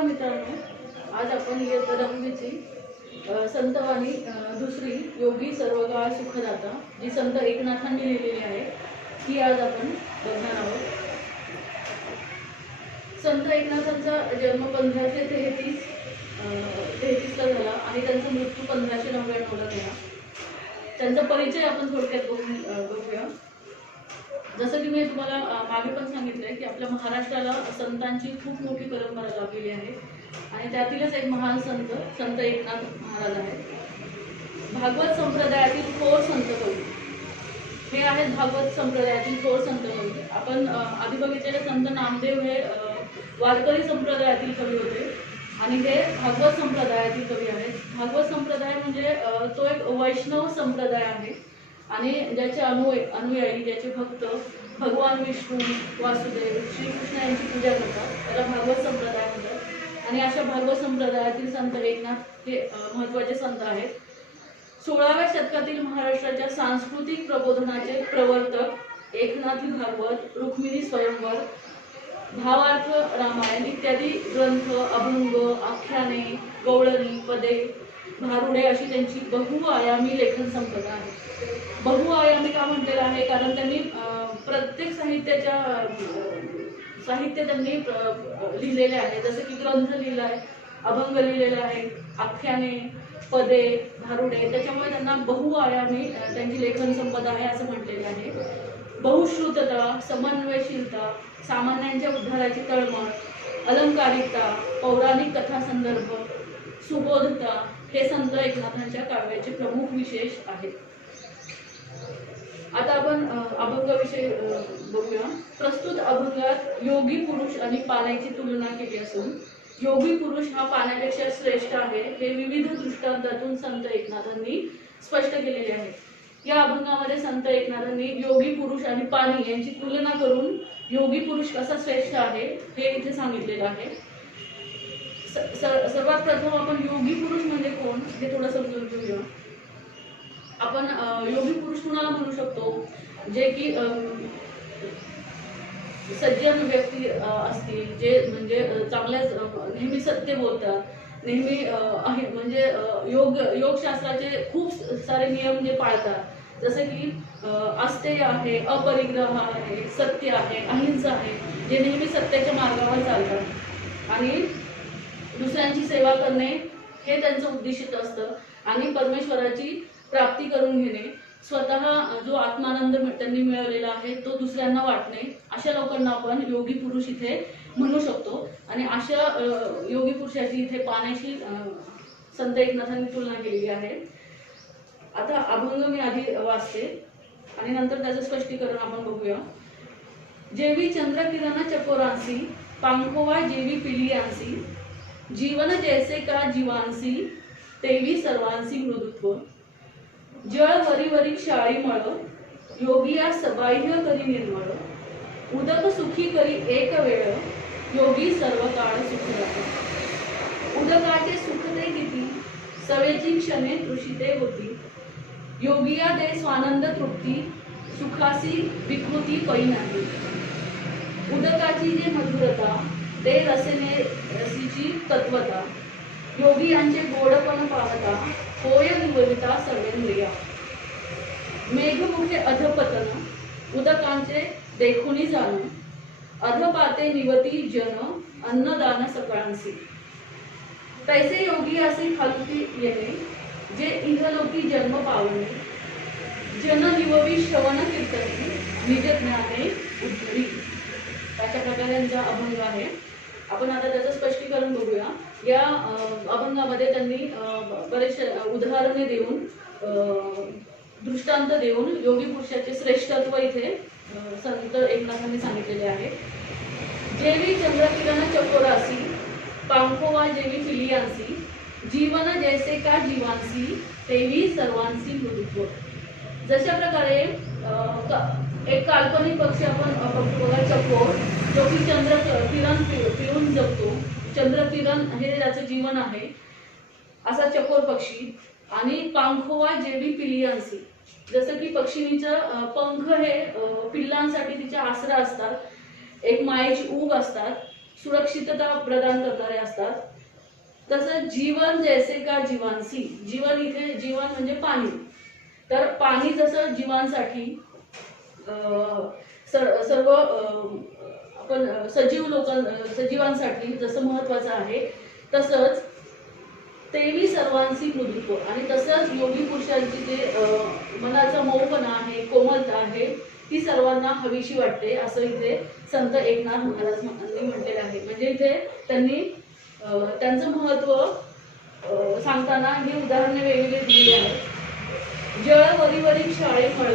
नमस्कार मित्रांनो, आज आपण इयत्ता 10वीची संतवाणी दुसरी योगी सर्वकाळ सुखदाता जी संत एकनाथांनी लिहिलेली आहे ती आज आपण बघणार आहोत. संत एकनाथांचा जन्म 1533 ला झाला आणि त्यांचा मृत्यू 1599 ला झाला. त्यांचा परिचय आपण थोडक्यात बघूया. जसं की मी तुम्हाला मागे पण सांगितलंय की आपल्या महाराष्ट्राला संतांची खूप मोठी परंपरा लाभलेली आहे आणि त्यातीलच एक महान संत एकनाथ महाराज आहेत. भागवत संप्रदायातील थोर संत कवी हे आहेत. भागवत संप्रदायातील थोर संत कवी आपण आधी बघितलेले संत नामदेव हे वारकरी संप्रदायातील कवी होते आणि हे भागवत संप्रदायातील कवी आहेत. भागवत संप्रदाय म्हणजे तो एक वैष्णव संप्रदाय आहे आणि ज्याचे अनुयायी ज्याचे भक्त भगवान विष्णू वासुदेव श्रीकृष्ण यांची पूजा करतात त्याला भागवत संप्रदाय म्हणतात. आणि अशा भागवत संप्रदायातील संत एकनाथ हे महत्त्वाचे संत आहेत. 16व्या शतकातील महाराष्ट्राच्या सांस्कृतिक प्रबोधनाचे प्रवर्तक एकनाथी भागवत, रुक्मिणी स्वयंवर, भावार्थ रामायण इत्यादी ग्रंथ, अभंग, आख्याने, गवळणी, पदे, भारुडे अशी त्यांची बहुआयामी लेखन संपदा आहे. बहुआयामी का म्हटलेलं आहे कारण त्यांनी प्रत्येक साहित्य त्यांनी लिहिलेले आहे. जसं की ग्रंथ लिहिला आहे, अभंग लिहिलेला आहे, आख्याने, पदे, भारुडे, त्याच्यामुळे त्यांना बहुआयामी त्यांची लेखन संपदा आहे असं म्हटलेले आहे. बहुश्रुतता, समन्वयशीलता, सामान्यांच्या उद्धाराची तळमळ, अलंकारिकता, पौराणिक कथा संदर्भ, सुबोधता हे संत एकनाथांच्या काव्याचे प्रमुख विशेष आहेत. आता आपण अभंगाविषयी बघूया. प्रस्तुत अभंगात योगी पुरुष आणि पाण्याची तुलना केली असून योगी पुरुष हा पाण्यापेक्षा श्रेष्ठ आहे हे विविध दृष्टांतातून संत एकनाथांनी स्पष्ट केलेले आहे. या अभंगामध्ये संत एकनाथांनी योगी पुरुष आणि पाणी यांची तुलना करून योगी पुरुष कसा श्रेष्ठ आहे हे इथे सांगितलेलं आहे. सर्वात प्रथम आपण योगी पुरुष म्हणजे कोण हे थोडं समजून घेऊया. आपण योगी पुरुष कुणाला म्हणू शकतो जे की सज्जन व्यक्ती असतील, जे म्हणजे चांगल्याच नेहमी सत्य बोलतात, नेहमी आहे म्हणजे योगशास्त्राचे खूप सारे नियम जे पाळतात, जसे की अस्तेय आहे, अपरिग्रह आहे, सत्य आहे, अहिंसा आहे, जे नेहमी सत्याच्या मार्गावर चालतात आणि दुसऱ्यांची सेवा करणे हे त्यांचं उद्दिष्ट असतं आणि परमेश्वराची प्राप्ती करून घेणे, स्वतः जो आत्मानंद त्यांनी मिळवलेला आहे तो दुसऱ्यांना वाटणे, अशा लोकांना आपण योगी पुरुष इथे म्हणू शकतो. आणि अशा योगी पुरुषाची इथे पाण्याशी संत एकनाथांनी तुलना केलेली आहे. आता अभंग मी आधी वाचते आणि नंतर त्याचं स्पष्टीकरण आपण बघूया. जेवी चंद्रकिरण चकोरांसी, पांखोवा जेवी पिलियांसी, जीवन जैसे का जीवांसी, तेवी सर्वांसी मृदुत्व, जळ वरी वरी क्षाळी मळ, योगिया सबाह्य करी निर्मळ, उदक सुखी करी एक वेळ, योगी सर्व काळ सुखदाता. उदकाचे सुख ते किती, सवेची क्षणे तृषिते होती, योगिया दे स्वानंद तृप्ती, सुखासी विकृती पै नाही. उदकाची जे मधुरता ते रसीची तत्वता, योगी यांचे गोडपण पाहता, होय निवलिता सर्वेंद्रिया. मेघमुखे अधपतन, उदकांचे देखुनी जाण, अधपाते निवती जन, अन्नदान सकाळांसी. तैसे योगी असे खालती येणे, जे इहलोकी जन्म पावणे, जन निववी श्रवण कीर्तने, निज ज्ञाने उद्धरी. अशा प्रकारे त्यांचा अभंग आहे. आपण आता त्याचं स्पष्टीकरण बघूया. या अभंगामध्ये त्यांनी बरेचसे उदाहरणे देऊन दृष्टांत देऊन योगी पुरुषाचे श्रेष्ठत्व इथे संत एकनाथांनी सांगितलेले आहे. जेवी चंद्रकिरण चकोरासी, पांखोवा जेवी पिलियांसी, जीवन जैसे का जीवांसी, तेवी सर्वांसी मृदुत्व. जशा प्रकारे एक काल्पनिक पक्षी आपण बघतो बघा, चकोर, जो की चंद्रकिरण पिऊन जगतो. चंद्रकिरण हे त्याचं जीवन आहे असा चकोर पक्षी. आणि पांखोवा जेवी पिलियांसी, जसं की पक्षिणीचं पंख हे पिल्लांसाठी तिच्या आसरा असतात, एक मायेची ऊब असतात. सुरक्षितता प्रदान करणारे असतात. तसंच जीवन जैसे का जीवांसी, जीवन इथे जीवन म्हणजे पाणी. तर पाणी जसं जीवांसाठी सर्व आपण सजीवांसाठी जसं महत्वाचं आहे, तसंच तेही सर्वांशी मृदुत्व, आणि तसंच योगी पुरुषांची जे मनाचा मऊपणा आहे, कोमलता आहे, ती सर्वांना हवीशी वाटते, असं इथे संत एकनाथ महाराज यांनी म्हटलेलं आहे. म्हणजे इथे त्यांनी त्यांचं महत्व सांगताना ही उदाहरणे वेगवेगळी दिली आहेत. जळ वरीवरी क्षाळे फळ,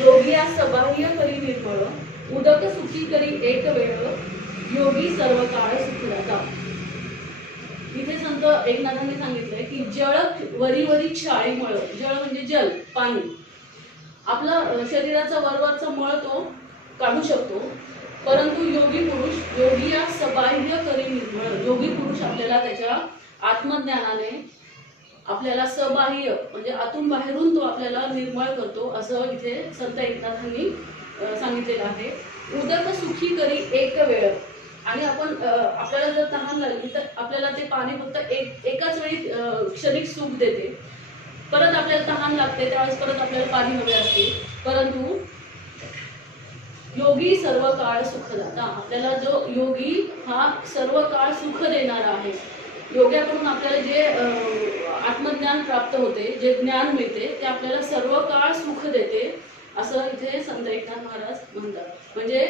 योगिया सबाह्य करी निर्मळ, उदक सुखी करी एक वेळ, योगी सर्व काळ सुखदाता. इथे संत एकनाथांनी सांगितलंय की जळ वरीवरी क्षाळे मळ, जळ म्हणजे जल, पाणी. आपला शरीराचा वरवरचा मळ तो काढू शकतो, परंतु योगी पुरुष योगिया सबाह्य करी निर्मळ, योगी पुरुष आपल्याला त्याच्या आत्मज्ञानाने आपल्याला सबाह्य म्हणजे आतून बाहेरून तो आपल्याला निर्मळ करतो, असं इथे संत एकनाथांनी सांगितलेलं आहे. उदक सुखी करी एक वेळ, आणि आपण आपल्याला जर तहान लागली तर आपल्याला ते पाणी फक्त एकाच वेळी क्षणिक सुख देते. परत आपल्याला तहान लागते त्यावेळेस परत आपल्याला पाणी हवे असते, परंतु योगी सर्व काळ सुखदाता, आपल्याला जो योगी हा सर्व काळ सुख देणारा आहे. योग्याकडून आपल्याला जे आत्मज्ञान प्राप्त होते, जे ज्ञान मिळते, ते आपल्याला सर्व काळ सुख देते, असं इथे संत एकनाथ महाराज म्हणतात. म्हणजे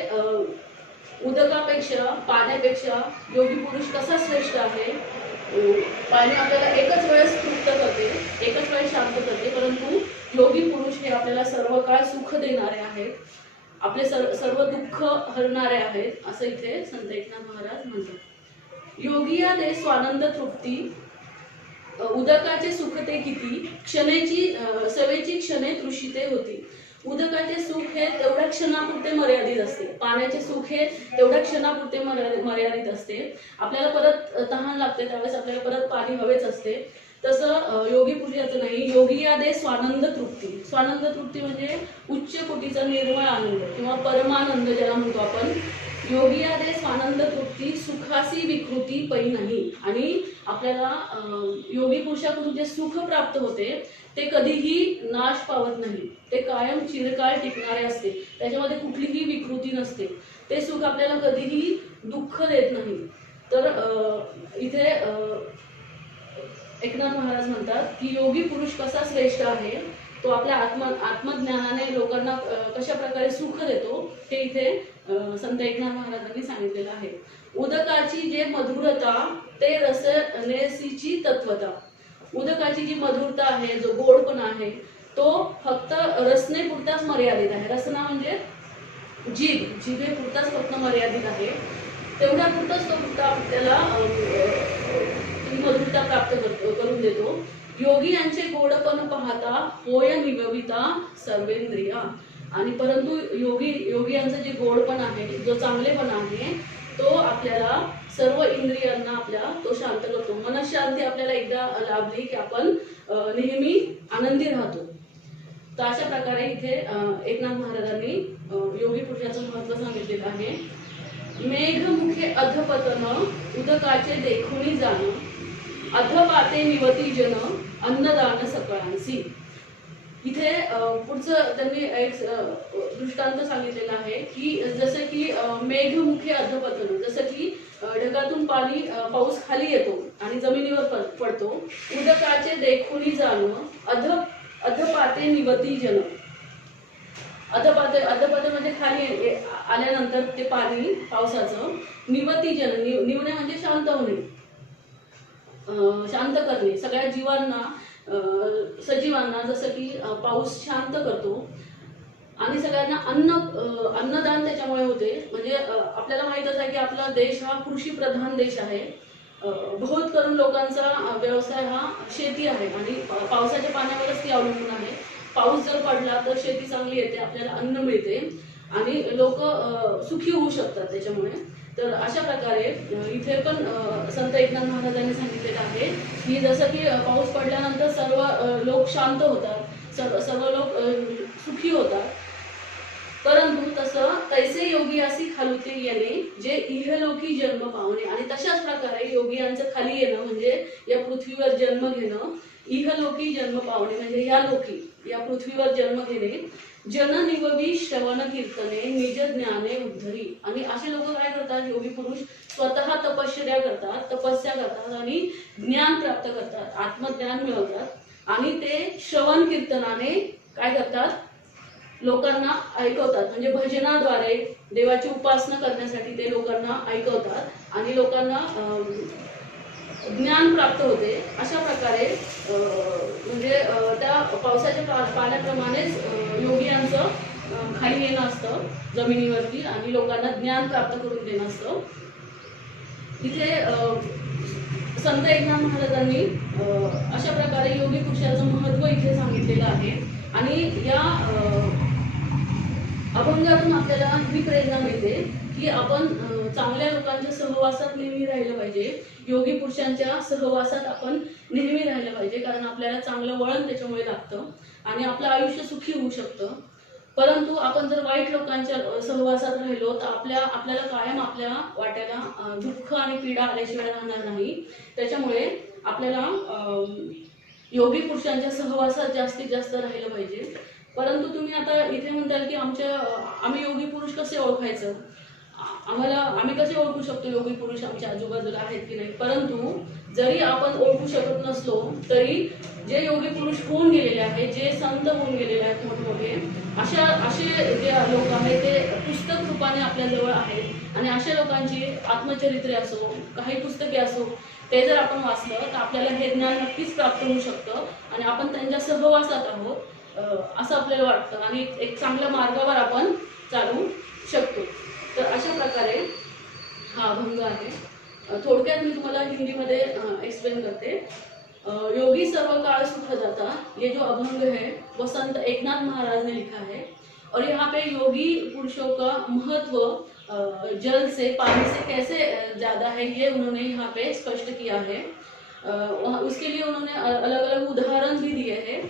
उदकापेक्षा पाण्यापेक्षा योगी पुरुष कसा श्रेष्ठ आहे. पाणी आपल्याला एकच वेळेस तृप्त करते, एकच वेळेस शांत करते, परंतु योगी पुरुष हे आपल्याला सर्व काळ सुख देणारे आहेत, आपले सर्व दुःख हरणारे आहेत, असं इथे संत एकनाथ महाराज म्हणतात. योगिया दे स्वानंद तृप्ती, उदकाचे सुख ते किती, क्षणेची सवेची क्षणे तृषिते होती. उदकाचे सुख हे तेवढ्या क्षणापुरते मर्यादित असते, पाण्याचे सुख हे तेवढ्या क्षणापुरते मर्यादित असते. आपल्याला परत तहान लागते त्यावेळेस आपल्याला परत पाणी हवेच असते, तसं योगी पुरुषाचं नाही. योगिया दे स्वानंद तृप्ती, स्वानंद तृप्ती म्हणजे उच्च कोटीचा निर्मळ आनंद किंवा परमानंद ज्याला म्हणतो आपण. योगिया दे स्वानंद तृप्ती, सुखासी विकृती पै नाही, आणि आपल्याला योगी पुरुषाकडून जे सुख प्राप्त होते ते कधीही नाश पावत नाही, ते कायम चिरकाळ टिकणारे असते, त्याच्यामध्ये कुठलीही विकृती नसते, ते सुख आपल्याला कधीही दुःख देत नाही. तर इथे एकनाथ महाराज म्हणतात की योगी पुरुष कसा श्रेष्ठ आहे, तो आपल्या आत्मज्ञानाने लोकांना कशा प्रकारे सुख देतो, हे इथे संत एकनाथ महाराजांनी सांगितलेलं आहे. उदकाची जे मधुरता ते रसनेसीची तत्वता, उदकाची जी मधुरता आहे, जो गोडपणा आहे, तो फक्त रसनेपुरताच मर्यादित आहे. रसना म्हणजे जिभेपुरताच फक्त मर्यादित आहे, तेवढ्या पुरताच तो फक्त आपल्याला मधुरता प्राप्त करून देतो. योगी यांचे गोडपण पाहता होय निवविता सर्वेंद्रिया, आणि परंतु योगी यांचं जे गोडपण आहे, जो चांगलेपणा आहे, तो आपल्याला सर्व इंद्रियांना आपल्या तो शांत करतो. मनशांती आपल्याला एकदा लाभली की आपण नेहमी आनंदी राहतो. तर अशा प्रकारे इथे एकनाथ महाराजांनी योगी पुरुषाचं महत्व सांगितलेलं आहे. मेघमुखे अधपतन, उदकाचे देखुनी जाण, अधपाते निवती जन, अन्नदान सकळांसी. इथे पुढचं त्यांनी एक दृष्टांत सांगितलेला आहे की जसं की मेघमुखे अधपतन, जसं की ढगातून पाऊस खाली येतो आणि जमिनीवर पडतो. उदकाचे देखुनी जाण, अधपाते निवती जन, अधपाते म्हणजे खाली आल्यानंतर ते पाणी पावसाचं, निवती जन निवणे म्हणजे शांत होणे, शांत करणे. सगळ्या जीवांना सजीवांना जसं की पाऊस शांत करतो, आणि सगळ्यांना अन्नदान त्याच्यामुळे होते. म्हणजे आपल्याला माहीतच आहे की आपला देश हा कृषी प्रधान देश आहे. बहुत करून लोकांचा व्यवसाय हा शेती आहे, आणि पावसाच्या पाण्यावरच ती अवलंबून आहे. पाऊस जर पडला तर शेती चांगली येते, आपल्याला अन्न मिळते, आणि लोक सुखी होऊ शकतात त्याच्यामुळे. तर अशा प्रकारे इथे पण संत एकनाथ महाराजांनी सांगितलेलं आहे की जसं की पाऊस पडल्यानंतर सर्व लोक शांत होतात, सर्व लोक सुखी होतात, परंतु तसं असतं, तैसे योगियासी खालुते येणे जे इहलोकी जन्म पावणे. आणि तशाच प्रकारे योगियांचं खाली येणं म्हणजे या पृथ्वीवर जन्म घेणं, इहलोकी जन्म पावणे म्हणजे या लोकी या पृथ्वीवर जन्म घेणे. जननिववी श्रवण कीर्तने निज ज्ञाने उद्धरी. आणि असे लोक काय करतात, योगी पुरुष स्वतः तपश्चर्या करतात, तपस्या करतात आणि ज्ञान प्राप्त करतात, आत्मज्ञान मिळवतात आणि ते श्रवण कीर्तनाने काय करतात, लोकांना ऐकवतात. म्हणजे भजनाद्वारे देवाची उपासना करण्यासाठी ते लोकांना ऐकवतात आणि लोकांना ज्ञान प्राप्त होते. अशा प्रकारे म्हणजे त्या पावसाच्या पाण्याप्रमाणेच योगियांचं खाली येणं असतं जमिनीवरती आणि लोकांना ज्ञान प्राप्त करून देणं असतं. इथे संत एकनाथ महाराजांनी अशा प्रकारे योगी पुरुषाचं महत्त्व इथे सांगितलेलं आहे. आणि या अभंगातून आपल्याला ही प्रेरणा मिळते की आपण चांगल्या लोकांच्या सहवासात नेहमी राहिलं पाहिजे, योगी पुरुषांच्या सहवासात आपण नेहमी राहिलं पाहिजे, कारण आपल्याला चांगलं वळण त्याच्यामुळे लागतं आणि आपलं आयुष्य सुखी होऊ शकतं. परंतु आपण जर वाईट लोकांच्या सहवासात राहिलो तर आपल्याला कायम आपल्या वाट्याला दुःख आणि पीडा आल्याशिवाय राहणार नाही. त्याच्यामुळे आपल्याला योगी पुरुषांच्या सहवासात जास्तीत जास्त राहिलं पाहिजे. परंतु तुम्ही आता इथे म्हणताल की आम्ही योगी पुरुष कसे ओळखायचं, आम्ही कसे ओळखू शकतो योगी पुरुष आमच्या आजूबाजूला आहेत की नाही. परंतु जरी आपण ओळखू शकत नसलो तरी जे योगी पुरुष होऊन गेलेले आहेत, जे संत होऊन गेलेले आहेत मोठमोठे, असे जे लोक आहेत ते पुस्तक रूपाने आपल्या जवळ आहेत. आणि अशा लोकांची आत्मचरित्रे असो, काही पुस्तके असो, ते जर आपण वाचलं तर आपल्याला हे ज्ञान नक्कीच प्राप्त होऊ शकतं आणि आपण त्यांच्या सहवासात आहोत असं आपल्याला वाटतं आणि एक चांगल्या मार्गावर आपण चालू शकतो. तर अशा प्रकारे हा अभंग आहे. थोडक्यात मी तुम्हाला हिंदीमध्ये एक्सप्लेन करते. योगी सर्व काल सुख जाता, ये जो अभंग है वो संत एकनाथ महाराज ने लिखा है. और यहाँ पे योगी पुरुषों का महत्व जल से, पानी से कैसे ज़्यादा है ये उन्होंने यहाँ पे स्पष्ट किया है. उसके लिए उन्होंने अलग अलग उदाहरण भी दिए हैं.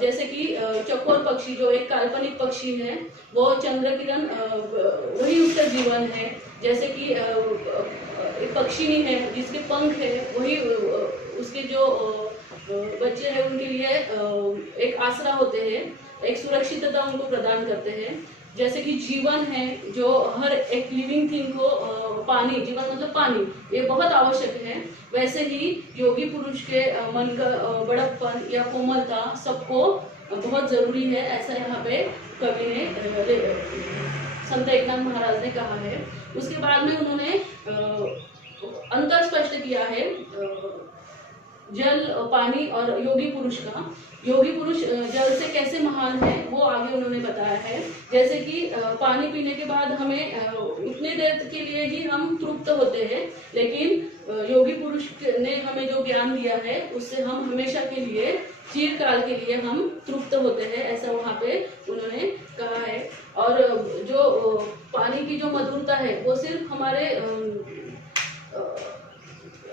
जैसे कि चकोर पक्षी जो एक काल्पनिक पक्षी है, वो चंद्र किरण वही उसका जीवन है. जैसे कि एक पक्षिणी है जिसके पंख है, वही उसके जो बच्चे हैं उनके लिए एक आसरा होते हैं, एक सुरक्षितता उनको प्रदान करते हैं. जैसे कि जीवन है जो हर एक लिविंग थिंग को पानी, जीवन मतलब पानी, ये बहुत आवश्यक है. वैसे ही योगी पुरुष के मन का बड़प्पन या कोमलता सबको बहुत जरूरी है, ऐसा यहाँ पे कवि ने संत एकनाथ महाराज ने कहा है. उसके बाद में उन्होंने अंतर स्पष्ट किया है जल, पानी और योगी पुरुष का. योगी पुरुष जल से कैसे महान है वो आगे उन्होंने बताया है. जैसे कि पानी पीने के बाद हमें उतने देर के लिए ही हम तृप्त होते हैं, लेकिन योगी पुरुष ने हमें जो ज्ञान दिया है उससे हम हमेशा के लिए, चिरकाल के लिए हम तृप्त होते हैं, ऐसा वहाँ पे उन्होंने कहा है. और जो पानी की जो मधुरता है वो सिर्फ हमारे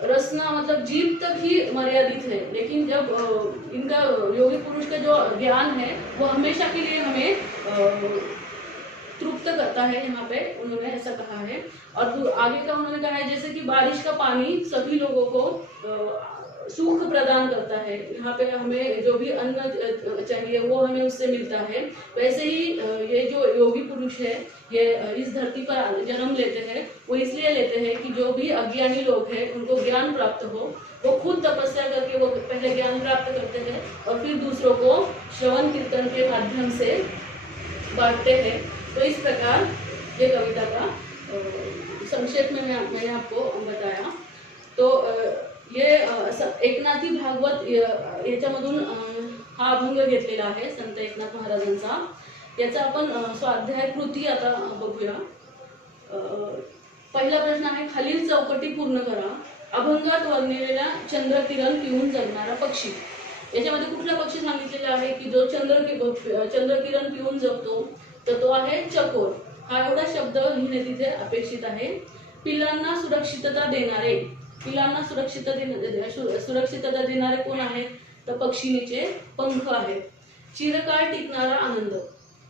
रसना मतलब जीभ तक ही मर्यादित है, लेकिन जब इनका योगी पुरुष का जो ज्ञान है वो हमेशा के लिए हमें तृप्त करता है, यहाँ पे उन्होंने ऐसा कहा है. और आगे का उन्होंने कहा है जैसे कि बारिश का पानी सभी लोगों को सुख प्रदान करता है, यहाँ पे हमें जो भी अन्न चाहिए वो हमें उससे मिलता है. वैसे ही ये जो योगी पुरुष है ये इस धरती पर जन्म लेते हैं, वो इसलिए लेते हैं कि जो भी अज्ञानी लोग हैं उनको ज्ञान प्राप्त हो. वो खुद तपस्या करके वो पहले ज्ञान प्राप्त करते हैं और फिर दूसरों को श्रवण कीर्तन के माध्यम से बांटते हैं. तो इस प्रकार ये कविता का संक्षेप में मैंने आपको बताया. तो ये एकनाथी भागवत याच्यामधून हा अभंग घेतलेला आहे संत एकनाथ महाराजांचा. याचा आपण स्वाध्याय कृती आता बघूया. पहिला प्रश्न आहे, खालील चौकटी पूर्ण करा. अभंगात वर्णिलेल्या चंद्रकिरण पिऊन जगणारा पक्षी. याच्यामध्ये कुठला पक्षी सांगितलेला आहे की जो चंद्रकिरण पिऊन जगतो, तर तो आहे चकोर. हा एवढा शब्द लिहिणे तिथे अपेक्षित आहे. पिल्लांना सुरक्षितता देणारे, पिलांना सुरक्षितता देणारे कोण आहेत, तर पक्षिणीचे पंख आहेत. चिरकाळ टिकणारा आनंद,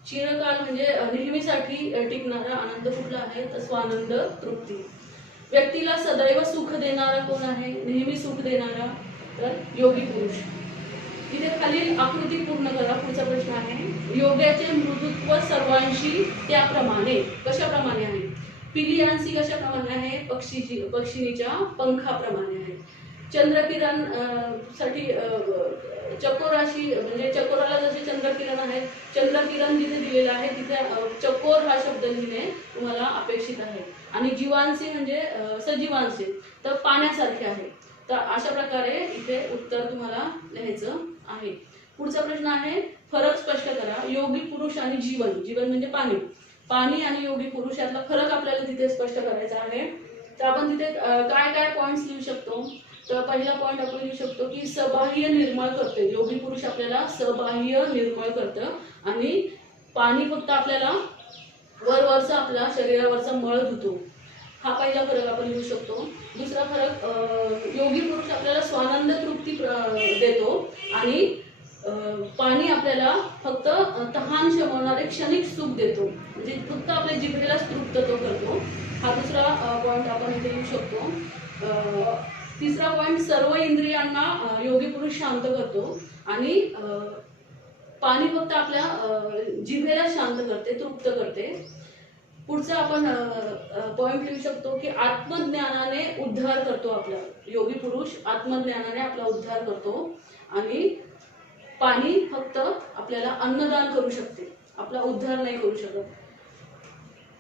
चिरकाल म्हणजे नेहमीसाठी टिकणारा आनंद कुठला आहे तर स्वानंद तृप्ती. व्यक्तीला सदैव सुख देणारा कोण आहे, नेहमी सुख देणारा तर योगी पुरुष. इथे खालील आकृती पूर्ण करा. पुढचा प्रश्न आहे योगाचे मृदुत्व सर्वांशी त्याप्रमाणे कशाप्रमाणे आहे. पिलियांशी कशाप्रमाणे आहे, पक्षिणीच्या पंखाप्रमाणे आहे. चंद्रकिरण साठी चकोराशी म्हणजे चकोराला जसे चंद्रकिरण आहे, चंद्रकिरण जिथे दिलेलं आहे तिथे चकोर हा शब्द लिहिणे तुम्हाला अपेक्षित आहे. आणि जीवांशी म्हणजे सजीवांशी तर पाण्यासारखे आहे. तर अशा प्रकारे इथे उत्तर तुम्हाला लिहायचं आहे. पुढचा प्रश्न आहे फरक स्पष्ट करा. योगी पुरुष आणि जीवन, जीवन म्हणजे पाणी, पाणी आणि योगी पुरुष यातला फरक आपल्याला तिथे स्पष्ट करायचा आहे. तर आपण तिथे काय काय पॉइंट्स लिहू शकतो. तर पहिला पॉइंट आपण लिहू शकतो की सबाह्य निर्मळ करते. योगी पुरुष आपल्याला सबाह्य निर्मळ करतं आणि पाणी फक्त आपल्याला वरवरचा आपल्या शरीरावरचा मळ धुतो. हा पहिला फरक आपण लिहू शकतो. दुसरा फरक योगी पुरुष आपल्याला स्वानंद तृप्ती देतो आणि पाणी आपल्याला फक्त तहान शमवणारे क्षणिक सुख देतो, म्हणजे फक्त आपल्या जिभेलाच तृप्त तो करतो. हा दुसरा पॉइंट आपण इथे लिहू शकतो. तिसरा पॉइंट सर्व इंद्रियांना योगी पुरुष शांत करतो आणि पाणी फक्त आपल्या जिभेला शांत करते, तृप्त करते. पुढचा आपण पॉइंट लिहू शकतो की आत्मज्ञानाने उद्धार करतो आपला. योगी पुरुष आत्मज्ञानाने आपला उद्धार करतो आणि पाणी फक्त आपल्याला अन्नदान करू शकते, आपला उद्धार नाही करू शकत.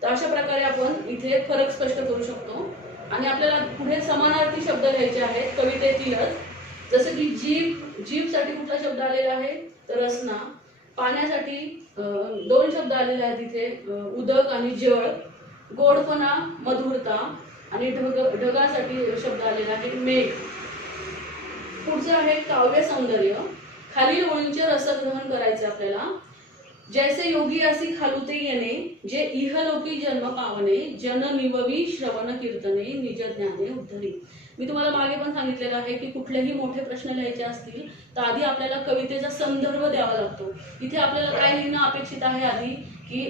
तर अशा प्रकारे आपण इथे फरक स्पष्ट करू शकतो. आणि आपल्याला पुढे समानार्थी शब्द लिहायचे आहेत कवितेतीलच. जसं की जीभ साठी कुठला शब्द आलेला आहे तर रसना. पाण्यासाठी दोन शब्द आलेले आहेत इथे, उदक आणि जळ. गोडपणा, मधुरता. आणि ढगासाठी शब्द आलेला आहे मेघ. पुढचं आहे काव्य सौंदर्य. खालील ओळींचे रसग्रहण करायचे आपल्याला. जैसे योगी असी खालुते येणे, जे इहलोकी जन्म पावणे, जन निववी श्रवण कीर्तने, निज ज्ञाने उद्धरी. मी तुम्हाला मागे पण सांगितलेलं आहे की कुठलेही मोठे प्रश्न लिहायचे असतील तर आधी आपल्याला कवितेचा संदर्भ द्यावा लागतो. इथे आपल्याला काय लिहिणं अपेक्षित आहे आधी की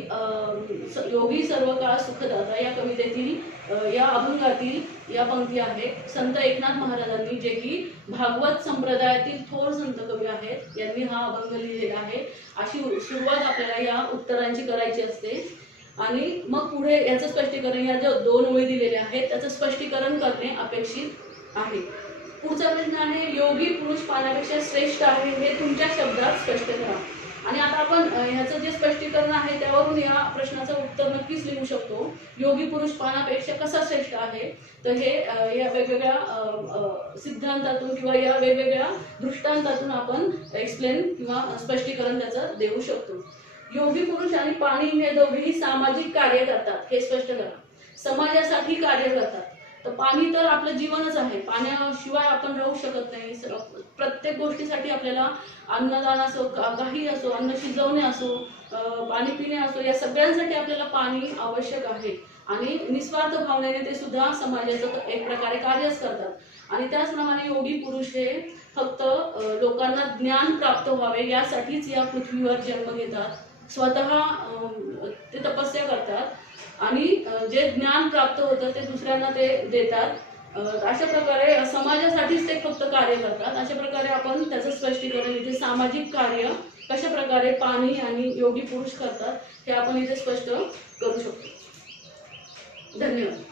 योगी सर्व काळ सुखदाता या कवितेतील या अभंगातील या पंक्ती आहेत संत एकनाथ महाराजांनी, जे की भागवत संप्रदायातील थोर संत कवी आहेत, यांनी हा अभंग लिहिलेला आहे. अशी सुरुवात आपल्याला या उत्तरांची करायची असते. आणि मग पुढे याचं स्पष्टीकरण, या ज्या दोन ओळी दिलेल्या आहेत त्याचं स्पष्टीकरण करणे अपेक्षित आहे. पुढचा प्रश्न आहे योगी पुरुष पाण्यापेक्षा श्रेष्ठ आहे हे तुमच्या शब्दात स्पष्ट करा. आणि आता आपण ह्याचं जे स्पष्टीकरण आहे त्यावरून या प्रश्नाचं उत्तर नक्कीच लिहू शकतो. योगी पुरुष पाण्यापेक्षा कसा श्रेष्ठ आहे तर हे या वेगवेगळ्या सिद्धांतातून किंवा या वेगवेगळ्या दृष्टांतातून आपण एक्सप्लेन किंवा स्पष्टीकरण त्याचं देऊ शकतो. योगी पुरुष आणि पाणी हे दोघेही सामाजिक कार्य करतात हे स्पष्ट करा. समाजासाठी कार्य करतात. तर पाणी तर आपलं जीवनच आहे, पाण्याशिवाय आपण राहू शकत नाही. प्रत्येक गोष्टीसाठी आपल्याला अन्नदान असो, काही असो, अन्न शिजवणे असो, पाणी पिणे असो, या सगळ्यांसाठी आपल्याला पाणी आवश्यक आहे. आणि निस्वार्थ भावनेने ते सुद्धा समाजाचं एक प्रकारे कार्यच करतात. आणि त्याचप्रमाणे योगी पुरुष हे फक्त लोकांना ज्ञान प्राप्त व्हावे यासाठीच या पृथ्वीवर जन्म घेतात. स्वतः ते तपस्या करतात आणि जे ज्ञान प्राप्त होतं ते दुसऱ्यांना ते देतात. अशा प्रकारे समाजासाठीच ते फक्त कार्य करतात. अशा प्रकारे आपण त्याचं स्पष्टीकरण इथे सामाजिक कार्य कशा प्रकारे पाणी आणि योगी पुरुष करतात हे आपण इथे स्पष्ट करू शकतो. धन्यवाद.